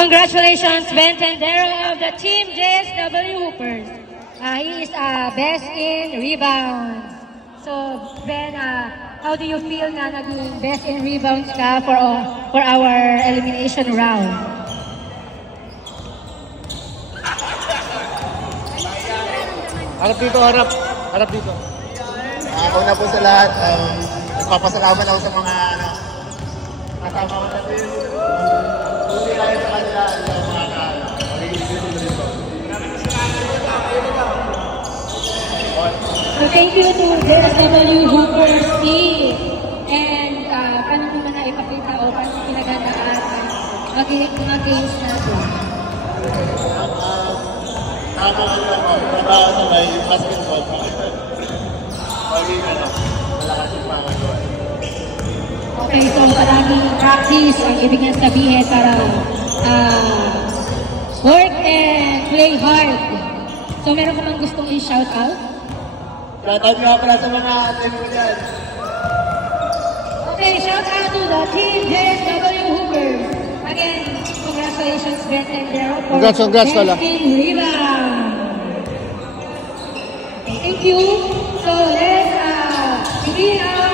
Congratulations, Ben Tendero of the Team JSW Hoopers. He is best in rebounds. So, Ben, how do you feel na naging best in rebounds ka for our elimination round? Harap dito, harap. Harap dito. Una po sa lahat, nagpapasalamat ako sa mga kasama ko natin. Tuloy tayo sa kanila ang mga So thank you to JSW Hoopers team. And paano naman na ipakita o paano pinagandaan ang mga games natin? Tama ako, trabaho sa may basketball. Okay, so maraming practice ang ibig niya sabihin para work and play hard. So meron ka bang gustong i-shout out? Shout out nga pala sa mga atin mo dyan. Okay, shout out to the Team JSW Hoopers. Again, congratulations Ben Tendero for Congrats pala. rebound. Thank you. So let's begin our